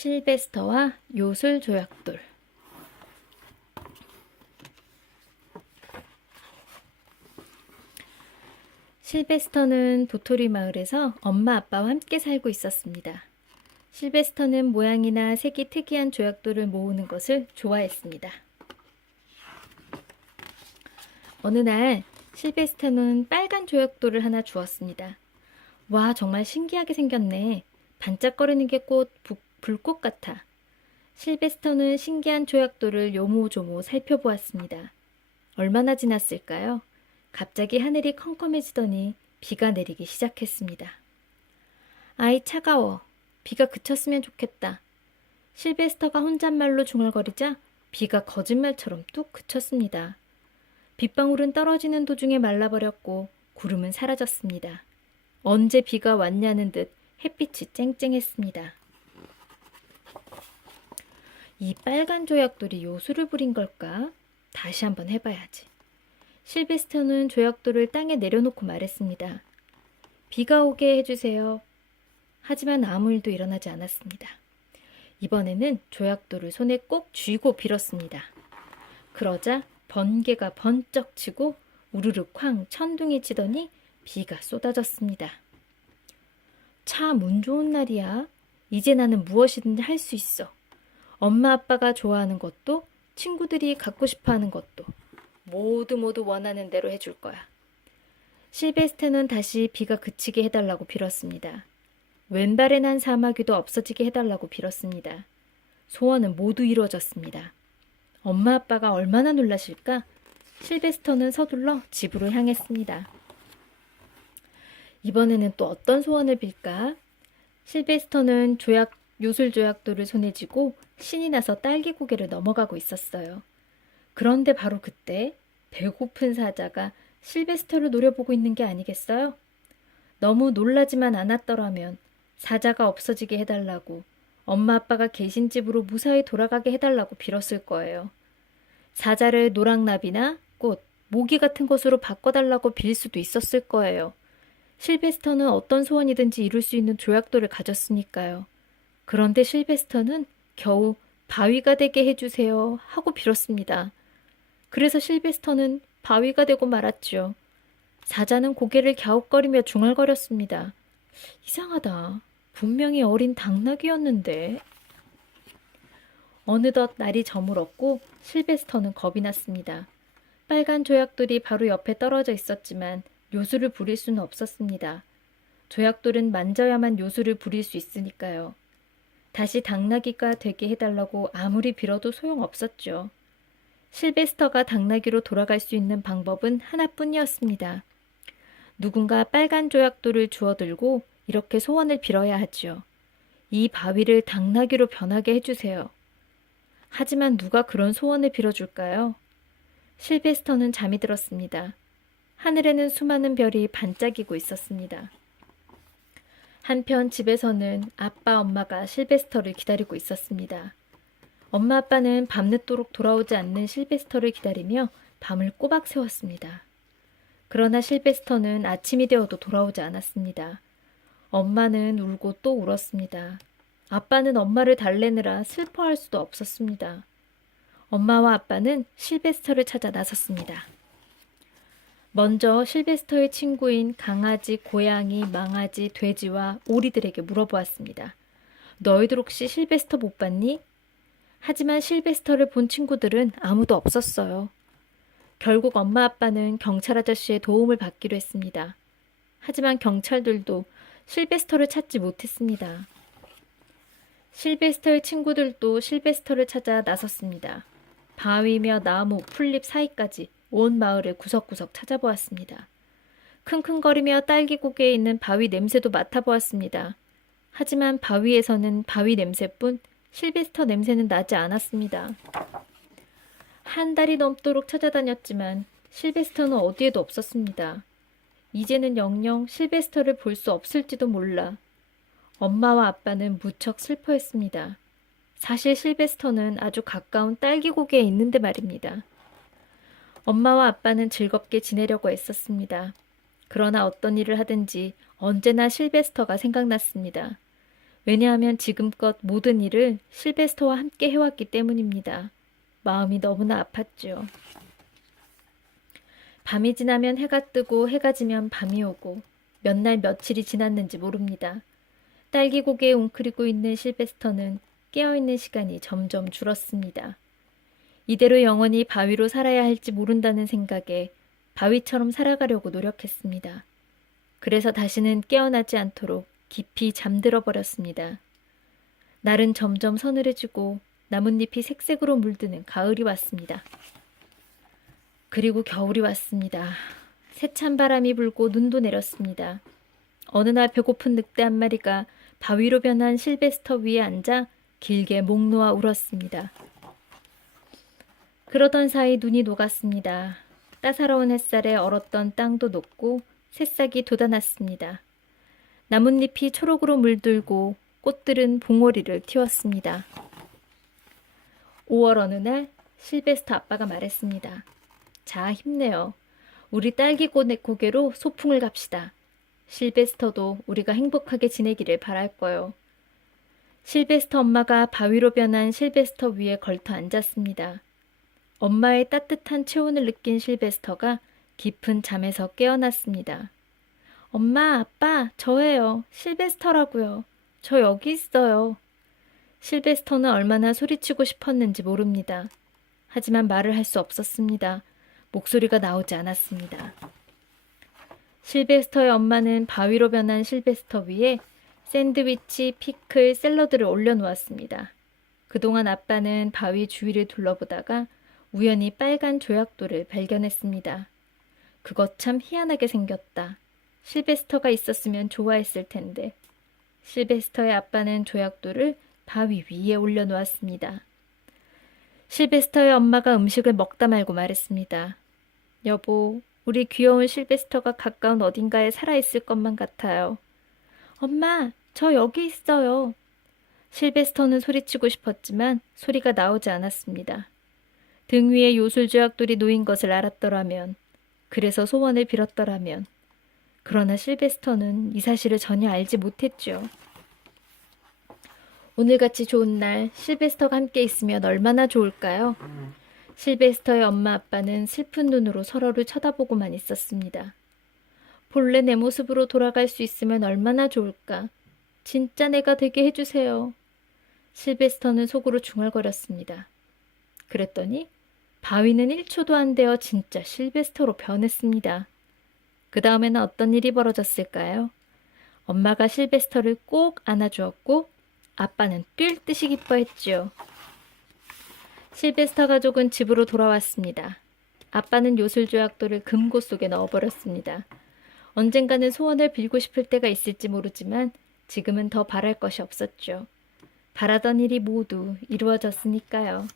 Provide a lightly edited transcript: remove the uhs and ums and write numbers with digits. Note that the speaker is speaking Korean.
실베스터와 요술 조약돌. 실베스터는 도토리 마을에서 엄마 아빠와 함께 살고 있었습니다. 실베스터는 모양이나 색이 특이한 조약돌을 모으는 것을 좋아했습니다. 어느 날 실베스터는 빨간 조약돌을 하나 주었습니다. 와, 정말 신기하게 생겼네. 반짝거리는 게 불꽃 같아. 실베스터는 신기한 조약돌을 요모조모 살펴보았습니다. 얼마나 지났을까요? 갑자기 하늘이 컴컴해지더니 비가 내리기 시작했습니다. 아이, 차가워. 비가 그쳤으면 좋겠다. 실베스터가 혼잣말로 중얼거리자 비가 거짓말처럼 뚝 그쳤습니다. 빗방울은 떨어지는 도중에 말라버렸고 구름은 사라졌습니다. 언제 비가 왔냐는 듯 햇빛이 쨍쨍했습니다. 이 빨간 조약돌이 요술을 부린 걸까? 다시 한번 해봐야지. 실베스터는 조약돌을 땅에 내려놓고 말했습니다. 비가 오게 해주세요. 하지만 아무 일도 일어나지 않았습니다. 이번에는 조약돌을 손에 꼭 쥐고 빌었습니다. 그러자 번개가 번쩍 치고 우르르 쾅 천둥이 치더니 비가 쏟아졌습니다. 참 운 좋은 날이야. 이제 나는 무엇이든 할 수 있어. 엄마 아빠가 좋아하는 것도 친구들이 갖고 싶어하는 것도 모두 원하는 대로 해줄 거야. 실베스터는 다시 비가 그치게 해달라고 빌었습니다. 왼발에 난 사마귀도 없어지게 해달라고 빌었습니다. 소원은 모두 이루어졌습니다. 엄마 아빠가 얼마나 놀라실까? 실베스터는 서둘러 집으로 향했습니다. 이번에는 또 어떤 소원을 빌까? 실베스터는 요술 조약돌을 손에 쥐고 신이 나서 딸기 고개를 넘어가고 있었어요. 그런데 바로 그때 배고픈 사자가 실베스터를 노려보고 있는 게 아니겠어요? 너무 놀라지만 않았더라면 사자가 없어지게 해달라고, 엄마 아빠가 계신 집으로 무사히 돌아가게 해달라고 빌었을 거예요. 사자를 노랑나비나 꽃, 모기 같은 것으로 바꿔달라고 빌 수도 있었을 거예요. 실베스터는 어떤 소원이든지 이룰 수 있는 조약돌을 가졌으니까요. 그런데 실베스터는 겨우 바위가 되게 해주세요 하고 빌었습니다. 그래서 실베스터는 바위가 되고 말았죠. 사자는 고개를 갸웃거리며 중얼거렸습니다. 이상하다. 분명히 어린 당나귀였는데. 어느덧 날이 저물었고 실베스터는 겁이 났습니다. 빨간 조약돌이 바로 옆에 떨어져 있었지만 요술을 부릴 수는 없었습니다. 조약돌은 만져야만 요술을 부릴 수 있으니까요. 다시 당나귀가 되게 해달라고 아무리 빌어도 소용없었죠. 실베스터가 당나귀로 돌아갈 수 있는 방법은 하나뿐이었습니다. 누군가 빨간 조약돌을 주워들고 이렇게 소원을 빌어야 하지요. 이 바위를 당나귀로 변하게 해주세요. 하지만 누가 그런 소원을 빌어줄까요? 실베스터는 잠이 들었습니다. 하늘에는 수많은 별이 반짝이고 있었습니다. 한편 집에서는 아빠, 엄마가 실베스터를 기다리고 있었습니다. 엄마 아빠는 밤늦도록 돌아오지 않는 실베스터를 기다리며 밤을 꼬박 새웠습니다. 그러나 실베스터는 아침이 되어도 돌아오지 않았습니다. 엄마는 울고 또 울었습니다. 아빠는 엄마를 달래느라 슬퍼할 수도 없었습니다. 엄마와 아빠는 실베스터를 찾아 나섰습니다. 먼저 실베스터의 친구인 강아지, 고양이, 망아지, 돼지와 오리들에게 물어보았습니다. 너희들 혹시 실베스터 못 봤니? 하지만 실베스터를 본 친구들은 아무도 없었어요. 결국 엄마 아빠는 경찰 아저씨의 도움을 받기로 했습니다. 하지만 경찰들도 실베스터를 찾지 못했습니다. 실베스터의 친구들도 실베스터를 찾아 나섰습니다. 바위며 나무, 풀잎 사이까지 온 마을을 구석구석 찾아보았습니다. 킁킁거리며 딸기 고개에 있는 바위 냄새도 맡아보았습니다. 하지만 바위에서는 바위 냄새뿐 실베스터 냄새는 나지 않았습니다. 한 달이 넘도록 찾아다녔지만 실베스터는 어디에도 없었습니다. 이제는 영영 실베스터를 볼 수 없을지도 몰라. 엄마와 아빠는 무척 슬퍼했습니다. 사실 실베스터는 아주 가까운 딸기 고개에 있는데 말입니다. 엄마와 아빠는 즐겁게 지내려고 애썼습니다. 그러나 어떤 일을 하든지 언제나 실베스터가 생각났습니다. 왜냐하면 지금껏 모든 일을 실베스터와 함께 해왔기 때문입니다. 마음이 너무나 아팠죠. 밤이 지나면 해가 뜨고 해가 지면 밤이 오고 몇 날 며칠이 지났는지 모릅니다. 딸기 고개에 웅크리고 있는 실베스터는 깨어있는 시간이 점점 줄었습니다. 이대로 영원히 바위로 살아야 할지 모른다는 생각에 바위처럼 살아가려고 노력했습니다. 그래서 다시는 깨어나지 않도록 깊이 잠들어 버렸습니다. 날은 점점 서늘해지고 나뭇잎이 색색으로 물드는 가을이 왔습니다. 그리고 겨울이 왔습니다. 세찬 바람이 불고 눈도 내렸습니다. 어느 날 배고픈 늑대 한 마리가 바위로 변한 실베스터 위에 앉아 길게 목 놓아 울었습니다. 그러던 사이 눈이 녹았습니다. 따사로운 햇살에 얼었던 땅도 녹고 새싹이 돋아났습니다. 나뭇잎이 초록으로 물들고 꽃들은 봉오리를 틔웠습니다. 5월 어느 날 실베스터 아빠가 말했습니다. 자, 힘내요. 우리 딸기 고개로 소풍을 갑시다. 실베스터도 우리가 행복하게 지내기를 바랄 거요. 실베스터 엄마가 바위로 변한 실베스터 위에 걸터 앉았습니다. 엄마의 따뜻한 체온을 느낀 실베스터가 깊은 잠에서 깨어났습니다. 엄마, 아빠, 저예요. 실베스터라고요. 저 여기 있어요. 실베스터는 얼마나 소리치고 싶었는지 모릅니다. 하지만 말을 할 수 없었습니다. 목소리가 나오지 않았습니다. 실베스터의 엄마는 바위로 변한 실베스터 위에 샌드위치, 피클, 샐러드를 올려놓았습니다. 그동안 아빠는 바위 주위를 둘러보다가 우연히 빨간 조약돌을 발견했습니다. 그것 참 희한하게 생겼다. 실베스터가 있었으면 좋아했을 텐데. 실베스터의 아빠는 조약돌을 바위 위에 올려놓았습니다. 실베스터의 엄마가 음식을 먹다 말고 말했습니다. 여보, 우리 귀여운 실베스터가 가까운 어딘가에 살아있을 것만 같아요. 엄마, 저 여기 있어요. 실베스터는 소리치고 싶었지만 소리가 나오지 않았습니다. 등 위에 요술조약돌이 놓인 것을 알았더라면, 그래서 소원을 빌었더라면, 그러나 실베스터는 이 사실을 전혀 알지 못했죠. 오늘같이 좋은 날 실베스터가 함께 있으면 얼마나 좋을까요? 실베스터의 엄마 아빠는 슬픈 눈으로 서로를 쳐다보고만 있었습니다. 본래 내 모습으로 돌아갈 수 있으면 얼마나 좋을까? 진짜 내가 되게 해주세요. 실베스터는 속으로 중얼거렸습니다. 그랬더니 바위는 1초도 안 되어 진짜 실베스터로 변했습니다. 그 다음에는 어떤 일이 벌어졌을까요? 엄마가 실베스터를 꼭 안아주었고 아빠는 뛸 듯이 기뻐했지요. 실베스터 가족은 집으로 돌아왔습니다. 아빠는 요술조약돌을 금고 속에 넣어버렸습니다. 언젠가는 소원을 빌고 싶을 때가 있을지 모르지만 지금은 더 바랄 것이 없었죠. 바라던 일이 모두 이루어졌으니까요.